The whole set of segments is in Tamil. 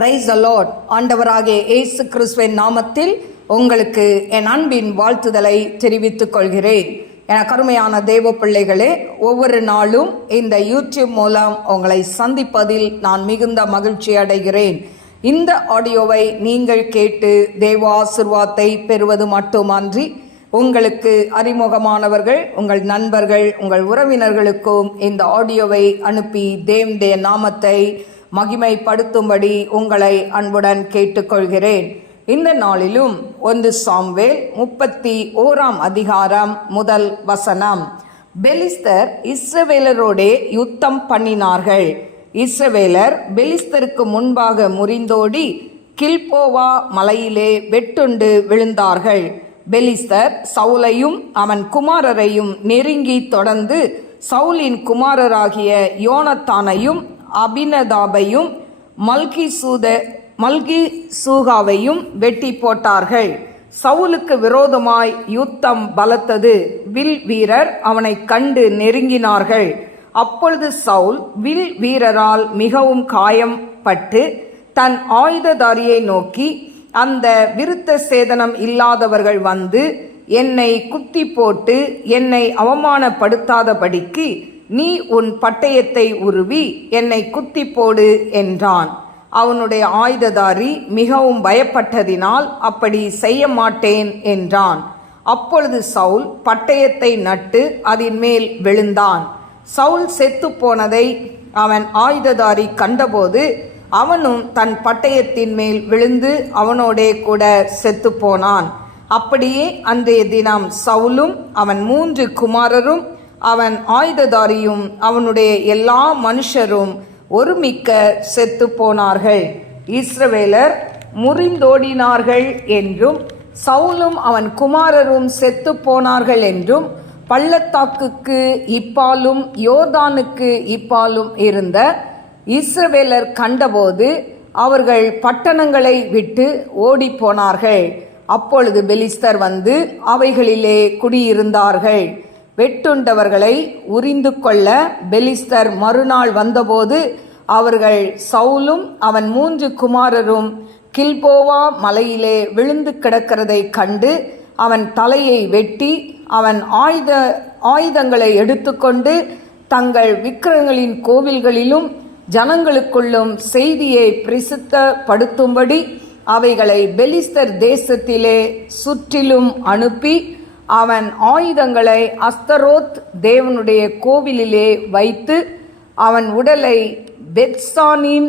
பிரைஸ் அலாட் ஆண்டவராகிய இயேசு கிறிஸ்துவின் நாமத்தில் உங்களுக்கு என் அன்பின் வாழ்த்துதலை தெரிவித்துக் கொள்கிறேன். என கருமையான தேவ பிள்ளைகளே ஒவ்வொரு நாளும் இந்த யூடியூப் மூலம் உங்களை சந்திப்பதில் நான் மிகுந்த மகிழ்ச்சி அடைகிறேன். இந்த ஆடியோவை நீங்கள் கேட்டு தேவ ஆசிர்வாதத்தை பெறுவது மட்டுமன்றி உங்களுக்கு அறிமுகமானவர்கள் உங்கள் நண்பர்கள் உங்கள் உறவினர்களுக்கும் இந்த ஆடியோவை அனுப்பி தேவனுடைய நாமத்தை மகிமைப்படுத்தும்படி உங்களை அன்புடன் கேட்டுக்கொள்கிறேன். இந்த நாளிலும் ஒன்று சாம்வேல் முப்பத்தி ஓராம் அதிகாரம் முதல் வசனம். பெலிஸ்தர் இஸ்ரவேலரோடே யுத்தம் பண்ணினார்கள். இஸ்ரவேலர் பெலிஸ்தருக்கு முன்பாக முறிந்தோடி கில்போவா மலையிலே வெட்டுண்டு விழுந்தார்கள். பெலிஸ்தர் சவுலையும் அவன் குமாரரையும் நெருங்கி தொடர்ந்து சவுலின் குமாரராகிய யோனத்தானையும் அபினதாபையும் மல்கிசூத மல்கி சூகாவையும் வெட்டி போட்டார்கள். சவுலுக்கு விரோதமாய் யுத்தம் பலத்தது. வில் வீரர் அவனை கண்டு நெருங்கினார்கள். அப்பொழுது சவுல் வில் வீரரால் மிகவும் காயம்பட்டு தன் ஆயுததாரியை நோக்கி அந்த விருத்த சேதனம் இல்லாதவர்கள் வந்து என்னை குத்தி போட்டு என்னை அவமானப்படுத்தாதபடிக்கு நீ உன் பட்டயத்தை உருவி என்னை குத்தி போடு என்றான். அவனுடைய ஆயுததாரி மிகவும் பயப்பட்டதினால் அப்படி செய்ய மாட்டேன் என்றான். அப்பொழுது சவுல் பட்டயத்தை நட்டு அதன் மேல் விழுந்தான். சவுல் செத்து போனதை அவன் ஆயுததாரி கண்டபோது அவனும் தன் பட்டயத்தின் மேல் விழுந்து அவனோடே கூட செத்து போனான். அப்படியே அன்றைய தினம் சவுலும் அவன் மூன்று குமாரரும் அவன் ஆயுததாரியும் அவனுடைய எல்லா மனுஷரும் ஒருமிக்க செத்து போனார்கள் இஸ்ரவேலர் முறிந்தோடினார்கள் என்றும் சவுலும் அவன் குமாரரும் செத்து போனார்கள் என்றும் பள்ளத்தாக்குக்கு இப்பாலும் யோர்தானுக்கு இப்பாலும் இருந்த இஸ்ரவேலர் கண்டபோது அவர்கள் பட்டணங்களை விட்டு ஓடிப்போனார்கள். அப்பொழுது பெலிஸ்தர் வந்து அவைகளிலே குடியிருந்தார்கள். வெட்டுண்டவர்களை உரிந்து கொள்ள பெலிஸ்தர் மறுநாள் வந்தபோது அவர்கள் சவுலும் அவன் மூன்று குமாரரும் கில்போவா மலையிலே விழுந்து கிடக்கிறதை கண்டு அவன் தலையை வெட்டி அவன் ஆயுத ஆயுதங்களை எடுத்துக்கொண்டு தங்கள் விக்கிரங்களின் கோவில்களிலும் ஜனங்களுக்குள்ளும் செய்தியை பிரசித்தப்படுத்தும்படி அவைகளை பெலிஸ்தர் தேசத்திலே சுற்றிலும் அனுப்பி அவன் ஆயுதங்களை அஸ்தரோத் தேவனுடைய கோவிலிலே வைத்து அவன் உடலை பெத்சானின்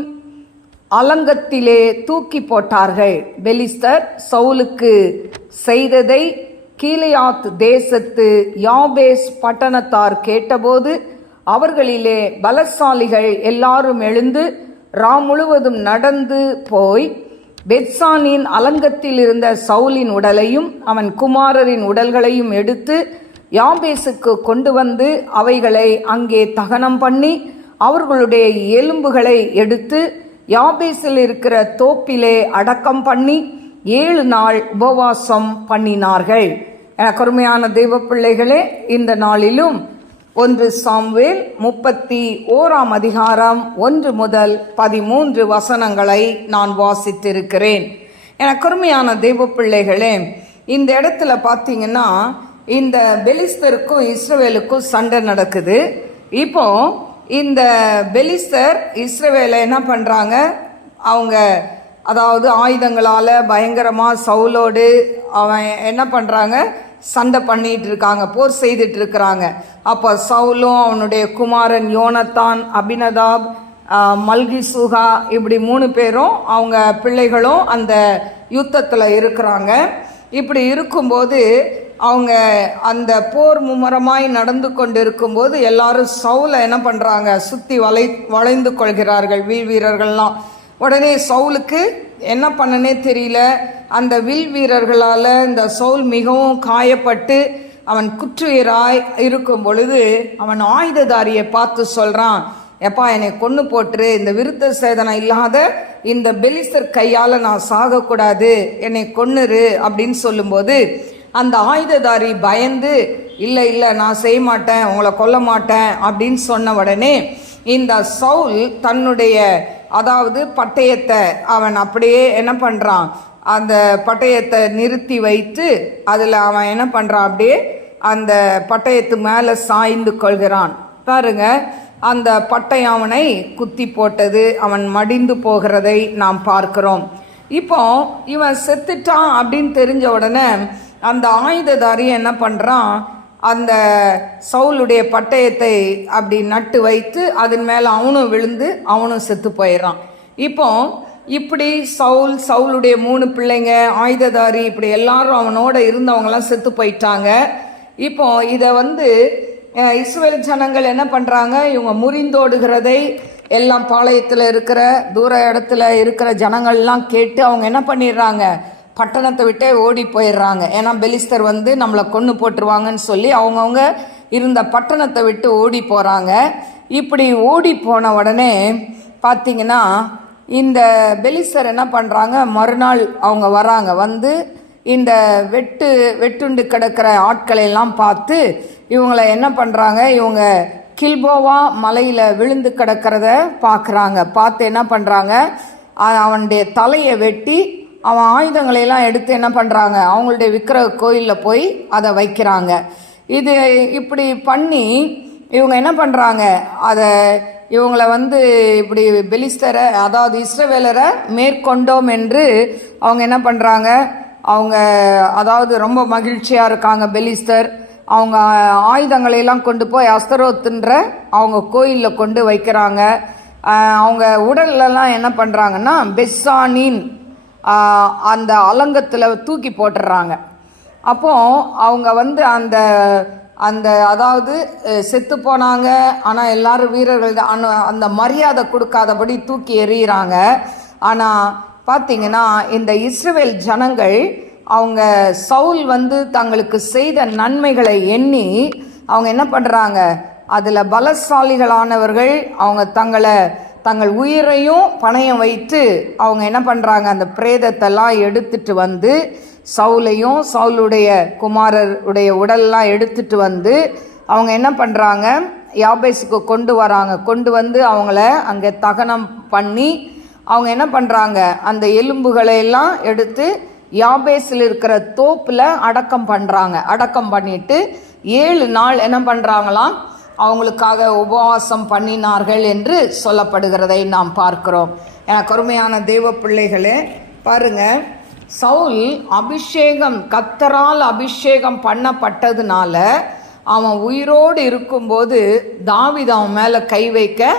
அலங்கத்திலே தூக்கி போட்டார்கள். பெலிஸ்தர் சவுலுக்கு செய்ததை கீழையாத் தேசத்து யாபேஸ் பட்டணத்தார் கேட்டபோது அவர்களிலே பலசாலிகள் எல்லாரும் எழுந்து ராம் முழுவதும் நடந்து போய் பெட்சானின் அலங்கத்தில் இருந்த சவுலின் உடலையும் அவன் குமாரரின் உடல்களையும் எடுத்து யாம்பேசுக்கு கொண்டு வந்து அவைகளை அங்கே தகனம் பண்ணி அவர்களுடைய எலும்புகளை எடுத்து யாபேசில் இருக்கிற தோப்பிலே அடக்கம் பண்ணி ஏழு நாள் உபவாசம் பண்ணினார்கள். என கருமையான தெய்வ பிள்ளைகளே இந்த நாளிலும் ஒன்று சாம்வேல் முப்பத்தி ஓராம் அதிகாரம் ஒன்று முதல் பதிமூன்று வசனங்களை நான் வாசித்திருக்கிறேன். என கருமையான தெய்வ பிள்ளைகளே இந்த இடத்துல பார்த்தீங்கன்னா இந்த பெலிஸ்தருக்கும் இஸ்ரவேலுக்கும் சண்டை நடக்குது. இப்போ இந்த பெலிஸ்தர் இஸ்ரவேலை என்ன பண்ணுறாங்க அவங்க அதாவது ஆயுதங்களால் பயங்கரமாக சவுலோடு அவன் என்ன பண்ணுறாங்க சண்டை பண்ணிட்டு இருக்காங்க போர் செய்துட்டு இருக்கிறாங்க. அப்போ சவுலும் அவனுடைய குமாரன் யோனத்தான் அபினதாப் மல்கிசுகா இப்படி மூணு பேரும் அவங்க பிள்ளைகளும் அந்த யுத்தத்தில் இருக்கிறாங்க. இப்படி இருக்கும்போது அவங்க அந்த போர் மும்முரமாய் நடந்து கொண்டு இருக்கும்போது எல்லாரும் சவுலை என்ன பண்ணுறாங்க சுற்றி வளை வளைந்து கொள்கிறார்கள் வீர் வீரர்கள்லாம். உடனே சவுலுக்கு என்ன பண்ணனே தெரியல. அந்த வில் வீரர்களால் இந்த சவுல் மிகவும் காயப்பட்டு அவன் குற்றுயிராய் இருக்கும் பொழுது அவன் ஆயுததாரியை பார்த்து சொல்கிறான் எப்பா என்னை கொன்று போட்டுரு. இந்த விருத்த சேதனம் இல்லாத இந்த பெலிஸ்தர் கையால் நான் சாகக்கூடாது. என்னை கொன்னுரு. அப்படின்னு சொல்லும்போது அந்த ஆயுததாரி பயந்து இல்லை இல்லை நான் செய்ய மாட்டேன் உங்களை கொல்ல மாட்டேன். அப்படின்னு சொன்ன உடனே இந்த சவுல் தன்னுடைய அதாவது பட்டயத்தை அவன் அப்படியே என்ன பண்ணுறான் அந்த பட்டயத்தை நிறுத்தி வைத்து அதில் அவன் என்ன பண்ணுறான் அப்படியே அந்த பட்டயத்து மேலே சாய்ந்து கொள்கிறான். பாருங்க அந்த பட்டயம் அவனை குத்தி போட்டது அவன் மடிந்து போகிறதை நாம் பார்க்கிறோம். இப்போ இவன் செத்துட்டான் அப்படின்னு தெரிஞ்ச உடனே அந்த ஆயுததாரி என்ன பண்ணுறான் அந்த சவுளுடைய பட்டயத்தை அப்படி நட்டு வைத்து அதன் மேலே அவனும் விழுந்து அவனும் செத்து போயிடுறான். இப்போ இப்படி சவுல் சவுளுடைய மூணு பிள்ளைங்க ஆயுததாரி இப்படி எல்லாரும் அவனோட இருந்தவங்களாம் செத்து போயிட்டாங்க. இப்போ இதை வந்து இஸ்ரேல் ஜனங்கள் என்ன பண்ணுறாங்க இவங்க முறிந்தோடுகிறதை எல்லாம் பாளையத்தில் இருக்கிற தூர இடத்துல இருக்கிற ஜனங்கள்லாம் கேட்டு அவங்க என்ன பண்ணிடுறாங்க? பட்டணத்தை விட்டே ஓடி போயிடுறாங்க. ஏன்னா பெலிஸ்தர் வந்து நம்மளை கொன்று போட்டுருவாங்கன்னு சொல்லி அவங்கவுங்க இருந்த பட்டணத்தை விட்டு ஓடி போகிறாங்க இப்படி ஓடி போன உடனே பார்த்தீங்கன்னா இந்த பெலிஸ்தர் என்ன பண்ணுறாங்க மறுநாள் அவங்க வராங்க. வந்து இந்த வெட்டு வெட்டுண்டு கிடக்கிற ஆட்களை எல்லாம் பார்த்து இவங்களை என்ன பண்ணுறாங்க இவங்க கில்போவா மலையில் விழுந்து கிடக்கிறத பார்க்குறாங்க பார்த்து என்ன பண்ணுறாங்க அவனுடைய தலையை வெட்டி அவன் ஆயுதங்களையெல்லாம் எடுத்து என்ன பண்ணுறாங்க அவங்களுடைய விக்கிரக கோயிலில் போய் அதை வைக்கிறாங்க. இது இப்படி பண்ணி இவங்க என்ன பண்ணுறாங்க அதை இவங்கள வந்து இப்படி பெலிஸ்தரை அதாவது இஸ்ரவேலரை மேற்கொண்டோம் என்று அவங்க என்ன பண்ணுறாங்க அவங்க அதாவது ரொம்ப மகிழ்ச்சியாக இருக்காங்க பெலிஸ்தர். அவங்க ஆயுதங்களை எல்லாம் கொண்டு போய் அஸ்தரோத்துன்ற அவங்க கோயிலில் கொண்டு வைக்கிறாங்க. அவங்க உடல்லலாம் என்ன பண்ணுறாங்கன்னா பெஸ்ஸானின் அந்த அலங்கத்தில் தூக்கி போட்டுடுறாங்க அப்போ அவங்க வந்து அந்த அந்த அதாவது செத்து போனாங்க. ஆனால் எல்லாரும் வீரர்கள் தான். அந்த மரியாதை கொடுக்காதபடி தூக்கி எறிகிறாங்க ஆனால் பார்த்தீங்கன்னா இந்த இஸ்ரேல் ஜனங்கள் அவங்க சவுல் வந்து தங்களுக்கு செய்த நன்மைகளை எண்ணி அவங்க என்ன பண்ணுறாங்க அதில் பலசாலிகளானவர்கள் அவங்க தங்களை தங்கள் உயிரையும் பணயம் வைத்து அவங்க என்ன பண்ணுறாங்க அந்த பிரேதத்தெல்லாம் எடுத்துட்டு வந்து சவுலையும் சவுலுடைய குமாரருடைய உடல்லாம் எடுத்துட்டு வந்து அவங்க என்ன பண்ணுறாங்க யாபேஸுக்கு கொண்டு வராங்க. கொண்டு வந்து அவங்கள அங்கே தகனம் பண்ணி அவங்க என்ன பண்ணுறாங்க அந்த எலும்புகளையெல்லாம் எடுத்து யாபேஸில் இருக்கிற தோப்பில் அடக்கம் பண்ணுறாங்க அடக்கம் பண்ணிட்டு ஏழு நாள் என்ன பண்ணுறாங்களாம் அவங்களுக்காக உபவாசம் பண்ணினார்கள் என்று சொல்லப்படுகிறதை நாம் பார்க்கிறோம். என கருமையான தெய்வ பிள்ளைகளே பாருங்கள் சவுல் அபிஷேகம் கத்தரால் அபிஷேகம் பண்ணப்பட்டதுனால அவன் உயிரோடு இருக்கும்போது தாவித அவன் மேலே கை வைக்க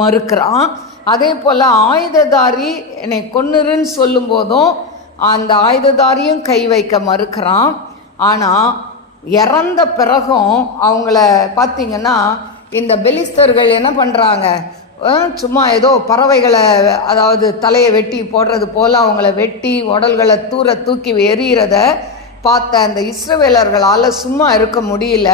மறுக்கிறான். அதே போல் ஆயுததாரி என்னை கொன்னுருன்னு சொல்லும்போதும் அந்த ஆயுததாரியும் கை வைக்க மறுக்கிறான். ஆனால் இறந்த பிறகும் அவங்கள பார்த்தீங்கன்னா இந்த பெலிஸ்தர்கள் என்ன பண்ணுறாங்க சும்மா ஏதோ பறவைகளை அதாவது தலையை வெட்டி போடுறது போல் அவங்கள வெட்டி உடல்களை தூர தூக்கி எறிகிறத பார்த்த அந்த இஸ்ரவேலர்களால் சும்மா இருக்க முடியல.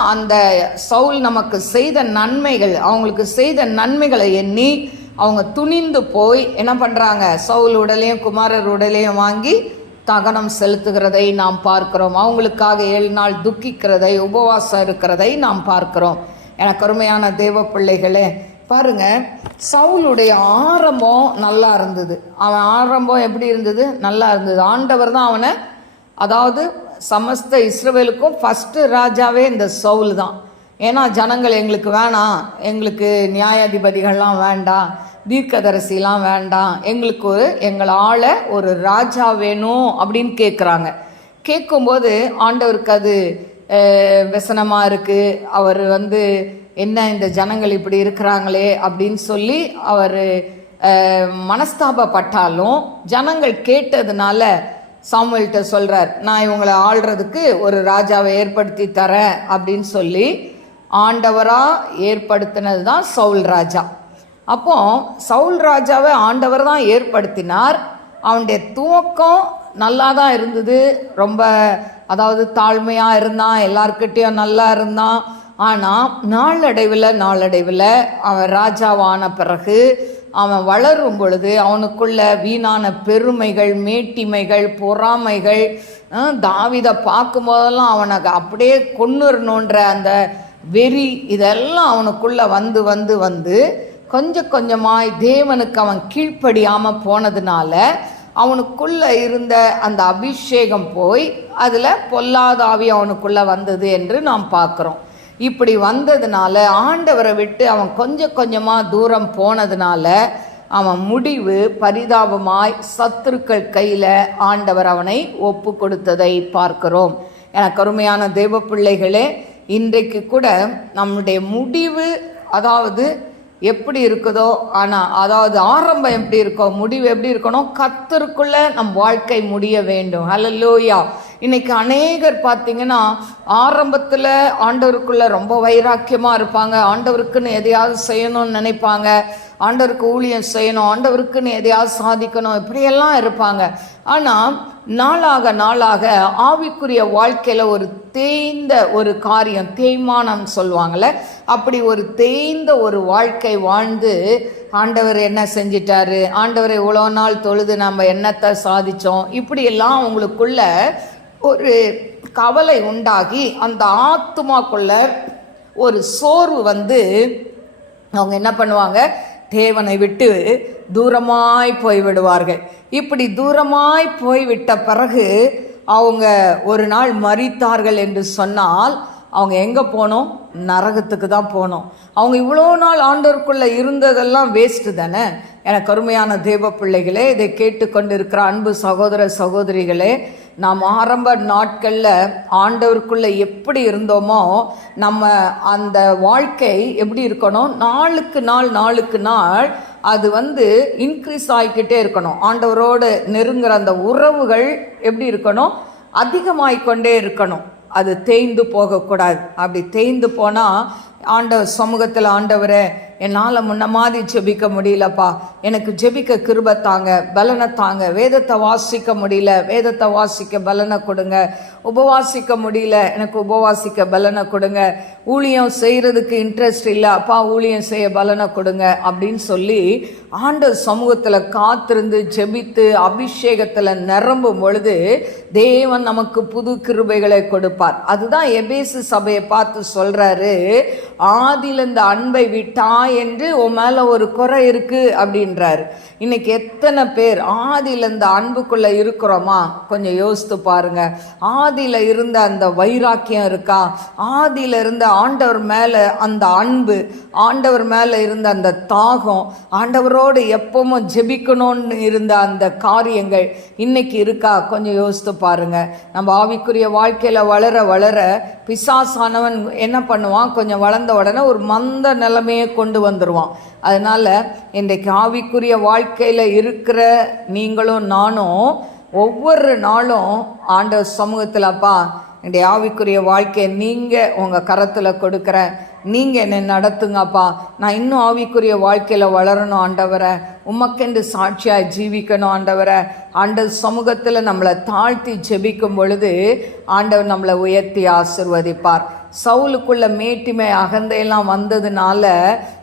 அந்த சவுல் நமக்கு செய்த நன்மைகள் அவங்களுக்கு செய்த நன்மைகளை எண்ணி அவங்க துணிந்து போய் என்ன பண்ணுறாங்க சவுல் உடலையும் குமாரர் உடலையும் வாங்கி தகனம் செலுத்துகிறதை நாம் பார்க்கிறோம். அவங்களுக்காக ஏழு நாள் துக்கிக்கிறதை உபவாசம் இருக்கிறதை நாம் பார்க்கிறோம். எனக்கு அருமையான தேவ பிள்ளைகளே பாருங்க சவுளுடைய ஆரம்பம் நல்லா இருந்தது. அவன் ஆரம்பம் எப்படி இருந்தது? நல்லா இருந்தது. ஆண்டவர் தான் அவனை அதாவது சமஸ்த இஸ்ரவேலுக்கும் ஃபஸ்ட்டு ராஜாவே இந்த சவுல் தான். ஏன்னா ஜனங்கள் எங்களுக்கு வேணாம். எங்களுக்கு நியாயாதிபதிகள்லாம் வேண்டாம். தீர்க்கதரிசிலாம் வேண்டாம். எங்களுக்கு ஒரு எங்கள் ஆளை ஒரு ராஜா வேணும் அப்படின்னு கேட்குறாங்க கேட்கும்போது ஆண்டவருக்கு அது விசனமாக இருக்குது அவர் வந்து என்ன இந்த ஜனங்கள் இப்படி இருக்கிறாங்களே? அப்படின்னு சொல்லி அவர் மனஸ்தாபப்பட்டாலும் ஜனங்கள் கேட்டதுனால சாமுவேல்கிட்ட சொல்கிறார் நான் இவங்களை ஆள்றதுக்கு ஒரு ராஜாவை ஏற்படுத்தி தரேன் அப்படின்னு சொல்லி ஆண்டவராக ஏற்படுத்தினது தான் சவுல் ராஜா. அப்போ சவுல் ராஜாவை ஆண்டவர் தான் ஏற்படுத்தினார். அவனுடைய துவக்கம் நல்லா தான் இருந்தது. ரொம்ப அதாவது தாழ்மையாக இருந்தான் எல்லாருக்கிட்டேயும் நல்லா இருந்தான். ஆனால் நாளடைவில் நாளடைவில் அவன் ராஜாவான பிறகு அவன் வளரும் பொழுது அவனுக்குள்ள வீணான பெருமைகள் மேட்டிமைகள் பொறாமைகள் தாவிதை பார்க்கும்போதெல்லாம் அவனுக்கு அப்படியே கொன்னுறணுன்ற அந்த வெறி இதெல்லாம் அவனுக்குள்ளே வந்து வந்து வந்து கொஞ்சம் கொஞ்சமாய் தேவனுக்கு அவன் கீழ்ப்படியாமல் போனதுனால அவனுக்குள்ளே இருந்த அந்த அபிஷேகம் போய் அதில் பொல்லாதாவி அவனுக்குள்ளே வந்தது என்று நாம் பார்க்குறோம். இப்படி வந்ததுனால ஆண்டவரை விட்டு அவன் கொஞ்சம் கொஞ்சமாக தூரம் போனதுனால அவன் முடிவு பரிதாபமாய் சத்துருக்கள் கையில் ஆண்டவர் அவனை ஒப்பு கொடுத்ததை பார்க்கிறோம். எனக்கு அருமையான தேவ பிள்ளைகளே இன்றைக்கு கூட நம்முடைய முடிவு அதாவது எப்படி இருக்குதோ ஆனால் அதாவது ஆரம்பம் எப்படி இருக்கோ முடிவு எப்படி இருக்கணும் கத்தருக்குள்ளே நம் வாழ்க்கை முடிய வேண்டும். ஹலோ லோயா இன்னைக்கு அநேகர் பார்த்தீங்கன்னா ஆரம்பத்தில் ஆண்டவருக்குள்ளே ரொம்ப வைராக்கியமாக இருப்பாங்க. ஆண்டவருக்குன்னு எதையாவது செய்யணும்னு நினைப்பாங்க. ஆண்டவருக்கு ஊழியம் செய்யணும். ஆண்டவருக்குன்னு எதையாவது சாதிக்கணும். இப்படியெல்லாம் இருப்பாங்க. ஆனால் நாளாக நாளாக ஆவிக்குரிய வாழ்க்கையில் ஒரு தேய்ந்த ஒரு காரியம் தேய்மானம் சொல்லுவாங்கள்ல அப்படி ஒரு தேய்ந்த ஒரு வாழ்க்கை வாழ்ந்து ஆண்டவர் என்ன செஞ்சிட்டாரு? ஆண்டவரை இவ்வளோ நாள் தொழுது நம்ம என்னத்தை சாதித்தோம் இப்படியெல்லாம் அவங்களுக்குள்ள ஒரு கவலை உண்டாகி அந்த ஆத்துமாக்குள்ள ஒரு சோர்வு வந்து அவங்க என்ன பண்ணுவாங்க? தேவனை விட்டு தூரமாய் போய்விடுவார்கள். இப்படி தூரமாய் போய்விட்ட பிறகு அவங்க ஒரு நாள் மறித்தார்கள் என்று சொன்னால் அவங்க எங்கே போனோம்? நரகத்துக்கு தான் போனோம். அவங்க இவ்வளோ நாள் ஆண்டோருக்குள்ளே இருந்ததெல்லாம் வேஸ்ட்டு தானே? எனக்கு அருமையான தேவ பிள்ளைகளே இதை கேட்டுக்கொண்டு இருக்கிற அன்பு சகோதர சகோதரிகளே நாம் ஆரம்ப நாட்களில் ஆண்டவருக்குள்ளே எப்படி இருந்தோமோ நம்ம அந்த வாழ்க்கை எப்படி இருக்கணும்? நாளுக்கு நாள் நாளுக்கு நாள் அது வந்து இன்க்ரீஸ் ஆகிக்கிட்டே இருக்கணும். ஆண்டவரோடு நெருங்குற அந்த உறவுகள் எப்படி இருக்கணும்? அதிகமாகிக்கொண்டே இருக்கணும். அது தேய்ந்து போகக்கூடாது. அப்படி தேய்ந்து போனால் ஆண்டவர் சமூகத்தில் ஆண்டவரை என்னால் முன்ன மாதிரி ஜெபிக்க முடியலப்பா. எனக்கு ஜெபிக்க கிருப தாங்க பலனை தாங்க. வேதத்தை வாசிக்க முடியல. வேதத்தை வாசிக்க பலனை கொடுங்க. உபவாசிக்க முடியல. எனக்கு உபவாசிக்க பலனை கொடுங்க. ஊழியம் செய்கிறதுக்கு இன்ட்ரெஸ்ட் இல்லை. அப்பா ஊழியம் செய்ய பலனை கொடுங்க அப்படின்னு சொல்லி ஆண்டு சமூகத்தில் காத்திருந்து ஜெபித்து அபிஷேகத்தில் நிரம்பும் பொழுது தேவன் நமக்கு புது கிருபைகளை கொடுப்பார். அதுதான் எபேசு சபையை பார்த்து சொல்கிறாரு ஆதியில் இந்த அன்பை விட்டாய் என்று உன் மேலே ஒரு குறை இருக்குது அப்படின்றாரு. இன்றைக்கி எத்தனை பேர் ஆதியில் இந்த அன்புக்குள்ளே இருக்கிறோமா? கொஞ்சம் யோசித்து பாருங்க. ஆதியில் இருந்த அந்த வைராக்கியம் இருக்கா? ஆதியில் இருந்த ஆண்டவர் மேலே அந்த அன்பு ஆண்டவர் மேலே இருந்த அந்த தாகம் ஆண்டவரோடு எப்பவும் ஜெபிக்கணும்னு இருந்த அந்த காரியங்கள் இன்னைக்கு இருக்கா? கொஞ்சம் யோசித்து பாருங்க. நம்ம ஆவிக்குரிய வாழ்க்கையில் வளர வளர பிசாசானவன் என்ன பண்ணுவான்? கொஞ்சம் வளர்ந்த உடனே ஒரு மந்த நிலைமையை கொண்டு வந்துடுவான் அதனால இன்றைக்கு ஆவிக்குரிய வாழ்க்கையில் இருக்கிற நீங்களும் நானும் ஒவ்வொரு நாளும் ஆண்டவர் சமூகத்தில் அப்பா என்னுடைய ஆவிக்குரிய வாழ்க்கையை நீங்கள் உங்கள் கரத்தில் கொடுக்குற நீங்கள் என்னை நடத்துங்கப்பா. நான் இன்னும் ஆவிக்குரிய வாழ்க்கையில் வளரணும் ஆண்டவரை. உமக்கென்று சாட்சியாக ஜீவிக்கணும் ஆண்டவரை. ஆண்டவர் சமூகத்தில் நம்மளை தாழ்த்தி ஜெபிக்கும் பொழுது ஆண்டவர் நம்மளை உயர்த்தி ஆசிர்வதிப்பார். சவுலுக்குள்ள மேட்டிமை அகந்தையெல்லாம் வந்ததுனால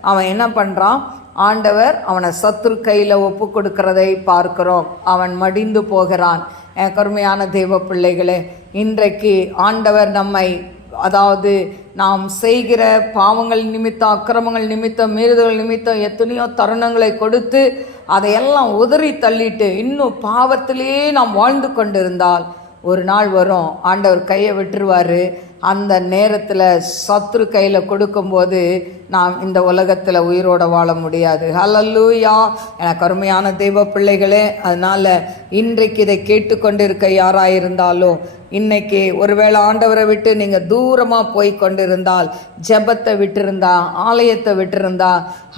அவன் என்ன பண்ணுறான் ஆண்டவர் அவனை சத்ரு கையில் ஒப்பு கொடுக்கிறதை பார்க்கிறோம். அவன் மடிந்து போகிறான். என் கருமையான தெய்வ பிள்ளைகளே இன்றைக்கு ஆண்டவர் நம்மை அதாவது நாம் செய்கிற பாவங்கள் நிமித்தம் அக்கிரமங்கள் நிமித்தம் மீறுதல் நிமித்தம் எத்தனையோ தருணங்களை கொடுத்து அதையெல்லாம் உதறி தள்ளிட்டு இன்னும் பாவத்திலேயே நாம் வாழ்ந்து கொண்டிருந்தால் ஒரு நாள் வரும். ஆண்டவர் கையை விட்டுருவார். அந்த நேரத்தில் சத்ரு கையில் கொடுக்கும்போது நாம் இந்த உலகத்தில் உயிரோடு வாழ முடியாது. ஹலல்லூயா எனக்கு அருமையான தெய்வ பிள்ளைகளே அதனால் இன்றைக்கு இதை கேட்டுக்கொண்டிருக்க யாராயிருந்தாலும் இன்னைக்கு ஒருவேளை ஆண்டவரை விட்டு நீங்கள் தூரமாக போய் கொண்டிருந்தால் ஜெபத்தை விட்டிருந்தா ஆலயத்தை விட்டிருந்தா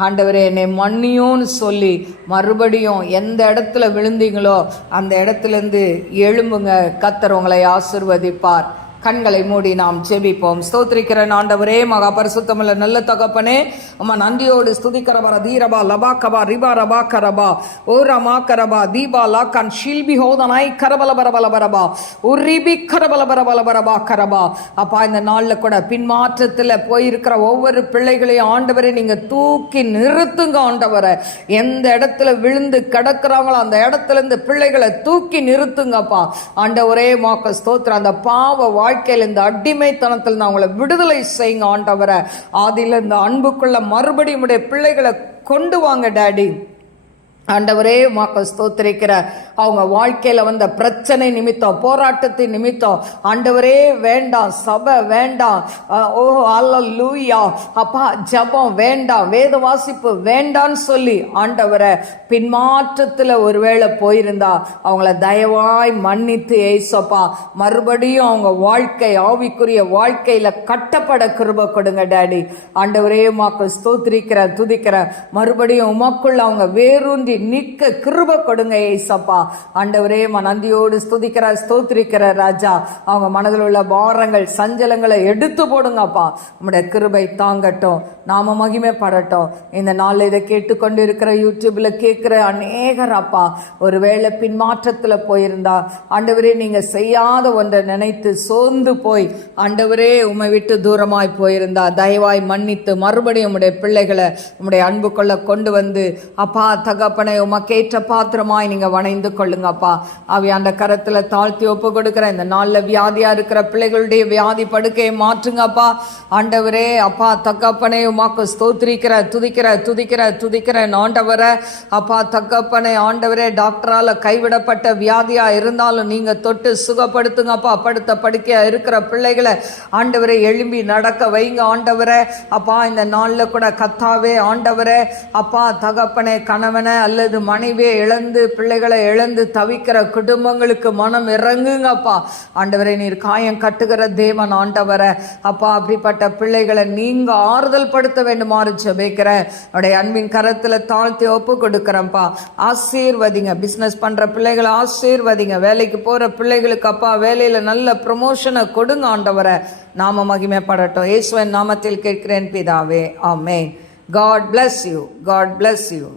ஆண்டவரே என்னை மன்னியோன்னு சொல்லி மறுபடியும் எந்த இடத்துல விழுந்தீங்களோ அந்த இடத்துலேருந்து எழும்புங்க. கத்தர் உங்களை ஆசிர்வதிப்பார். கண்களை மூடி நாம் ஜெபிப்போம். ஸ்தோத்திரிக்கிற ஆண்டவரே மகா பரிசுத்தமுள்ள நல்ல தகப்பனே. அம்மா நந்தியோடு ஸ்துதிக்கிறவர தீரபா லபா கபா ரிபா ரபா கரபா ஓ ரமா கரபா தீபா கான் ஷில்பி ஹோதனாய் கரபல பரபல பரபா உரிபி கரபல பரபல பரபா கரபா அப்பா இந்த நாளில் கூட பின்மாற்றத்தில் போயிருக்கிற ஒவ்வொரு பிள்ளைகளையும் ஆண்டவரை நீங்கள் தூக்கி நிறுத்துங்க ஆண்டவரை. எந்த இடத்துல விழுந்து கிடக்குறாங்களோ அந்த இடத்துல இருந்து பிள்ளைகளை தூக்கி நிறுத்துங்கப்பா. ஆண்டவரே மாக்க ஸ்தோத்திரம். அந்த பாவ வாழ்க்கையில் இந்த அடிமைத்தனத்தில் நான் உங்களை விடுதலை செய்யுங்க ஆண்டவரை. ஆதியில் இந்த அன்புக்குள்ள மறுபடியும் உடைய பிள்ளைகளை கொண்டு வாங்க டாடி. ஆண்டவரே மாக்க ஸ்தோத்திரிக்கிற அவங்க வாழ்க்கையில் வந்த பிரச்சனை நிமித்தம் போராட்டத்தின் நிமித்தம் ஆண்டவரே வேண்டாம் சபை வேண்டாம் ஓ அல்ல லூயா அப்பா ஜபம் வேண்டாம் வேத வாசிப்பு வேண்டான்னு சொல்லி ஆண்டவரை பின்மாற்றத்தில் ஒருவேளை போயிருந்தா அவங்கள தயவாய் மன்னித்து ஏசப்பா மறுபடியும் அவங்க வாழ்க்கை ஆவிக்குரிய வாழ்க்கையில் கட்டப்பட கிருப கொடுங்க டேடி. ஆண்டவரே உமாக்கு ஸ்தோத்திரிக்கிற துதிக்கிற மறுபடியும் உமாக்குள்ள அவங்க வேரூந்தி நிற்க கிருப கொடுங்க ஏசப்பா. ஆண்டவரே நந்தியோடு ஸ்துதிக்கிற ஸ்தோத்திரிக்கிற ராஜா. அவங்க மனதில் உள்ள பாரங்கள் சஞ்சலங்களை எடுத்து போடுங்கப்பா. நம்முடைய கிருபை தாங்கட்டும். நாம மகிமைப்படட்டும். இந்த நாள் இதை கேட்டுக்கொண்டு இருக்கிற யூடியூப்ல கேட்கிற அநேகர் அப்பா ஒருவேளை பின்மாற்றத்துல போயிருந்தா ஆண்டவரே நீங்க செய்யாத ஒன்றை நினைத்து சோர்ந்து போய் ஆண்டவரே உம்மை விட்டு தூரமாய் போயிருந்தா தயவாய் மன்னித்து மறுபடியும் உம்முடைய பிள்ளைகளை உம்முடைய அன்புக்குள்ள கொண்டு வந்து அப்பா தகப்பனை உமக்கேற்ற பாத்திரமாய் நீங்க வணைந்து கொள்ளுங்கப்பா. அவை அந்த கரத்துல தாழ்த்தி ஒப்பு கொடுக்கிற இந்த நாள்ல வியாதியா இருக்கிற பிள்ளைகளுடைய வியாதி படுக்கையை மாற்றுங்கப்பா. ஆண்டவரே அப்பா தக்கப்பனை உமாக்கு ஸ்தோத்திரிக்கிற துதிக்கிற துதிக்கிற துதிக்கிற ஆண்டவரை. அப்பா தக்கப்பனை ஆண்டவரே டாக்டரால கைவிடப்பட்ட வியாதியா இருந்தாலும் நீங்க தொட்டு சுகப்படுத்துங்கப்பா. படுத்த படுக்கையா இருக்கிற பிள்ளைகளை ஆண்டவரை எழும்பி நடக்க வைங்க ஆண்டவரை. அப்பா இந்த நாள்ல கூட கத்தாவே ஆண்டவரே. அப்பா தகப்பனே கணவனை அல்லது மனைவியை இழந்து பிள்ளைகளை இழந்து தவிக்கிற குடும்பங்களுக்கு மனம் இறங்குங்கப்பா. ஆண்டவரை நீர் காயம் கட்டுகிற தேவன் ஆண்டவரை. அப்பா அப்படிப்பட்ட பிள்ளைகளை நீங்க ஆறுதல் படுத்த வேண்டுமாறு ஜெபிக்கிறேன் உடைய அன்பின் கரத்துல தாழ்த்தி ஒப்பு கொடுக்குறேன்ப்பா. ஆசீர்வதிங்க. பிசினஸ் பண்ற பிள்ளைகளை ஆசீர்வதிங்க. வேலைக்கு போற பிள்ளைகளுக்கு அப்பா வேலையில நல்ல ப்ரமோஷனை கொடுங்க ஆண்டவரை. நாம மகிமைப்படட்டும். இயேசுவன் நாமத்தில் கேட்கிறேன் பிதாவே. ஆமே God bless you God bless you